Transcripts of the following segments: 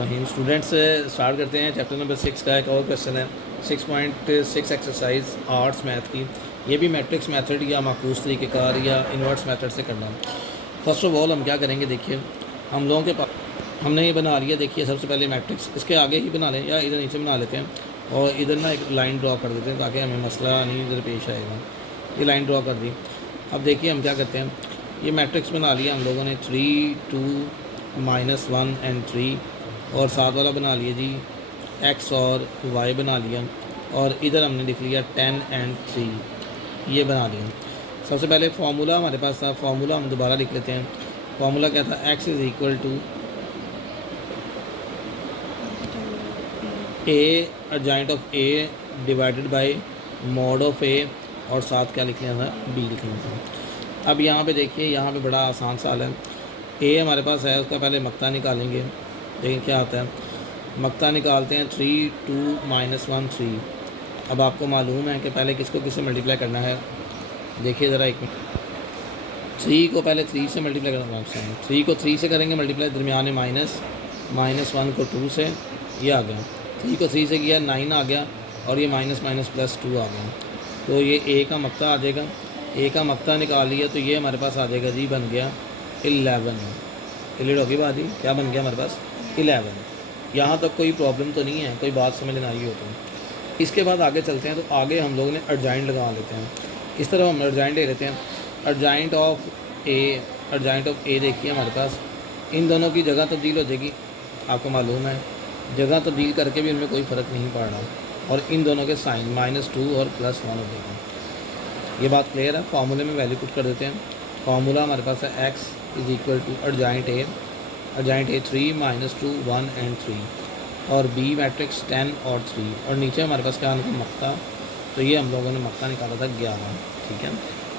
हम students start करते हैं चैप्टर नंबर 6 का एक और क्वेश्चन है 6.6 एक्सरसाइज आर्ट्स मैथ की। ये भी मैट्रिक्स मेथड या माकूस तरीक़ेकार या इन्वर्स मेथड से करना। फर्स्ट ऑफ ऑल हम क्या करेंगे, देखिए हम लोगों के पास हमने ये बना लिया। देखिए सबसे पहले मैट्रिक्स इसके आगे ही बना लें या इधर नीचे बना लेते हैं और इधर ना एक लाइन ड्रॉ कर देते हैं ताकि हमें मसला नहीं इधर पेश आएगा। ये लाइन ड्रॉ कर दी। अब देखिए हम क्या करते हैं, ये मैट्रिक्स बना लिया हम लोगों ने 3 2 -1 एंड 3 और साथ वाला बना लिया जी x और y बना लिया और इधर हमने लिख लिया 10 एंड 3 ये बना लिया। सबसे पहले फार्मूला हमारे पास था, फार्मूला हम दोबारा लिख लेते हैं। फार्मूला क्या था, x is equal to a argument of a divided by mod of a और साथ क्या लिख लिया था, b लिख लिया था। अब यहाँ पे देखिए, यहाँ पे बड़ा आसान सवाल है। a हमारे पास है, उसका पहले मक्ता निकालेंगे। देखिए क्या आता है, मक्ता निकालते हैं 3 2 -1 3। अब आपको मालूम है कि पहले किसको किससे मल्टीप्लाई करना है। देखिए ज़रा एक मिनट, 3 को पहले 3 से मल्टीप्लाई करना है। 3 को 3 से करेंगे मल्टीप्लाई, दरमियान में -1 को 2 से, ये आ गया। 3 को 3 से किया 9 आ गया और ये माइनस प्लस 2 आ गया। तो ये a का मक्ता आ जाएगा। a का मक्ता निकाल लिया तो ये हमारे पास आ जाएगा जी, बन गया 11। क्लियर होगी बात ही, क्या बन गया हमारे पास 11। यहाँ तक कोई प्रॉब्लम तो नहीं है, कोई बात समझ लेना आई हो तो। इसके बाद आगे चलते हैं, तो आगे हम लोगों ने अर्जाइंट लगा लेते हैं। इस तरह हम अर्जाइंट ले लेते हैं। अर्जाइंट ऑफ ए देखिए हमारे पास इन दोनों की जगह तब्दील हो जाएगी। आपको मालूम है जगह तब्दील करके भी उनमें कोई फ़र्क नहीं पड़ रहा और इन दोनों के साइन -2 और +1 हो जाएगा। ये बात क्लियर है। फार्मूले में वैल्यू पुट कर देते हैं। फार्मूला हमारे पास है x is equal to argument A 3 -2 1 and 3 और b मैट्रिक्स 10 और 3 और नीचे हमारे पास क्या है मक्ता। तो ये हम लोगों ने मक्ता निकाला था 11। ठीक है।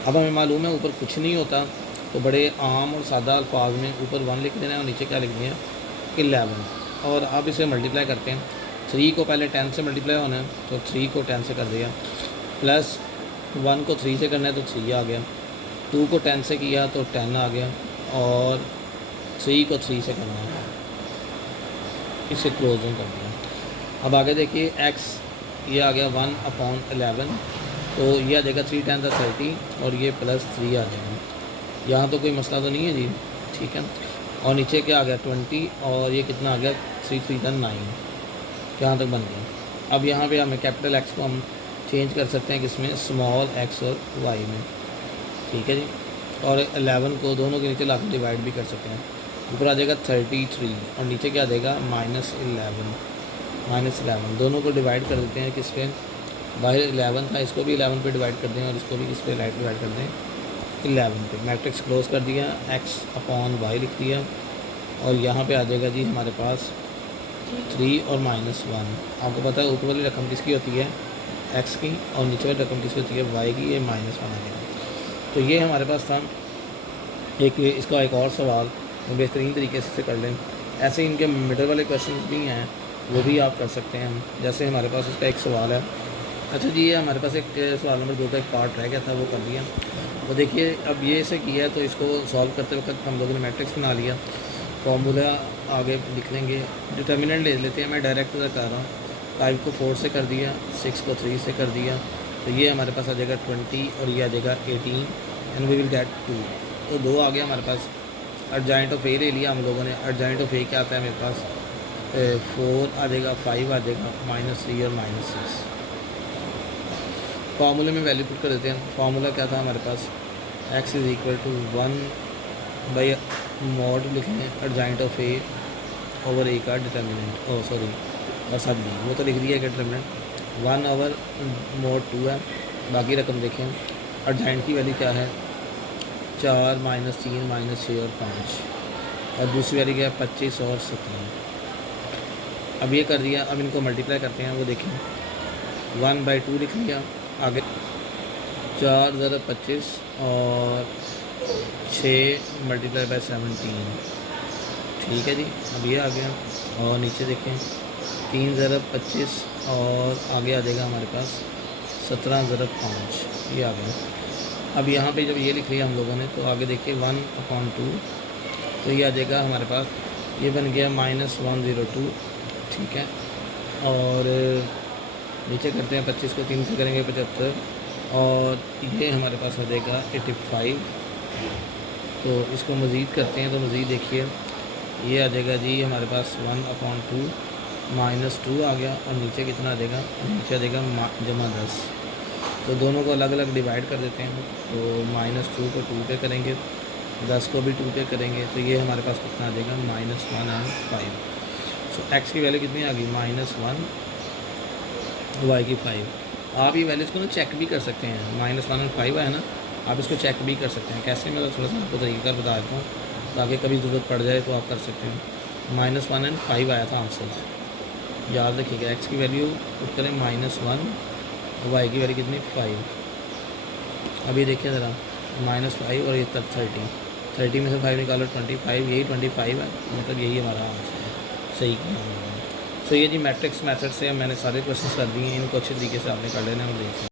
अब हमें मालूम है ऊपर कुछ नहीं होता, तो बड़े आम और सादा अल्फाज में ऊपर 1 लिख देना है और नीचे क्या लिख दिया 11। और अब इसे मल्टीप्लाई करते हैं। 3 को पहले 10 से मल्टीप्लाई होना है तो 3 को 10 से कर दिया, प्लस 1 को 3 से करना है तो 3 आ गया, 2 को 10 से किया तो 10 आ गया और 3 को 3 से करना है, इसे क्लोजिंग कर दिया। अब आगे देखिए x ये आ गया 1/11 तो ये आ जाएगा 3 10 30 और ये +3 आ जाएगा। यहाँ तो कोई मसला तो नहीं है जी, ठीक है। और नीचे क्या आ गया 20 और ये कितना आ गया 3 3 9, यहाँ तक बन गया। अब यहाँ पे हमें कैपिटल X को हम चेंज कर सकते हैं किसमें, स्मॉल x और y में, ठीक है जी। और 11 को दोनों के नीचे ला के डिवाइड भी कर सकते हैं। ऊपर आ जाएगा 33 और नीचे क्या आ जाएगा -11 दोनों को डिवाइड कर देते हैं किस पे, बाहर 11 था, इसको भी 11 पे डिवाइड कर दें और इसको भी किस पे डिवाइड कर दें 11 पे। मैट्रिक्स क्लोज कर दिया, x/y लिख दिया और यहाँ पे आ जाएगा जी हमारे पास 3 और -1। आपको पता है ऊपर वाली रकम किसकी होती है x की और नीचे वाली रकम किसकी होती है y की, ये -1 आ जाएगा। तो ये हमारे पास था एक, इसका एक और सवाल बेहतरीन तरीके से कर लें। ऐसे इनके मिडल वाले क्वेश्चन भी हैं, वो भी आप कर सकते हैं। जैसे हमारे पास इसका एक सवाल है, अच्छा जी ये हमारे पास एक सवाल नंबर 2 का एक पार्ट रह गया था, वो कर दिया। वो देखिए अब ये इसे किया है तो इसको सॉल्व करते वक्त हम लोगों ने मैट्रिक्स बना लिया। फॉर्मूला आगे लिख लेंगे, डिटर्मिनेंट ले लेते हैं। मैं डायरेक्ट कर रहा हूँ, 5 को 4 से कर दिया, 6 को 3 से कर दिया, तो ये हमारे पास आ जाएगा 20 और ये आ जाएगा 18 एंड वी विल गेट 2। तो 2 आ गया हमारे पास। अर्जाइंट ऑफ ए ले लिया हम लोगों ने। अर्जाइंट ऑफ ए क्या आता है मेरे पास 4 आ जाएगा, 5 आ जाएगा, -3 और -6। फार्मूले में वैल्यू पुट कर देते हैं। फार्मूला क्या था हमारे पास, x is equal to 1/mod लिख लें अर्जाइंट ऑफ ए ओवर ए का डिटर्मिनेंट, ओ सॉरी बस अब वो तो लिख दिया कि डिटर्मिनेंट 1/mod 2 है। बाकी रकम देखें, अर्जाइंट की वैल्यू क्या है 4 -3 -6 और 5 और दूसरी वाली क्या है 25 और 17। अब ये कर दिया। अब इनको मल्टीप्लाई करते हैं, वो देखें 1/2 लिख लिया, आगे 4 ज़रा 25 और 6 × 17, ठीक है जी। अब ये आ गया और नीचे देखें 3 ज़रा 25 और आगे आ जाएगा हमारे पास 17 ज़रा 5, ये आ गया। अब यहाँ पे जब ये लिख लिया हम लोगों ने तो आगे देखिए 1/2 तो ये आ जाएगा हमारे पास ये बन गया -102, ठीक है। और नीचे करते हैं 25 को 3 से करेंगे 75, और ये हमारे पास आ जाएगा 85। तो इसको मज़ीद करते हैं, तो मज़ीद देखिए ये आ जाएगा जी हमारे पास 1/2 -2 आ गया, और नीचे कितना आ जाएगा, नीचे आ जाएगा -10। तो दोनों को अलग अलग डिवाइड कर देते हैं। तो -2 को 2 पे करेंगे, 10 को भी 2 पे करेंगे, तो ये हमारे पास कितना आ जाएगा -1 और 5। सो एक्स की वैल्यू कितनी आ गई -1, वाई की 5। आप ये वैल्यूज़ को ना चेक भी कर सकते हैं, -1 और 5 है ना, आप इसको चेक भी कर सकते हैं। कैसे, मैं थोड़ा सा आपको तरीका बता देता हूँ, ताकि कभी ज़रूरत पड़ जाए तो आप कर सकते हैं। -1 और 5 आया था आंसर, याद रखिएगा। एक्स की वैल्यू पुट करें -1, वाई की वैल्यू कितनी 5। अब ये देखिए ज़रा, -5 और ये तक 30 में से 5 निकालो 25, यही 25 है, मतलब यही हमारा आंसर है। सही किया हमने। सो ये जी मैट्रिक्स मेथड से मैंने सारे क्वेश्चन कर दिए हैं, इनको अच्छे तरीके से आपने कर लेना है और देखना।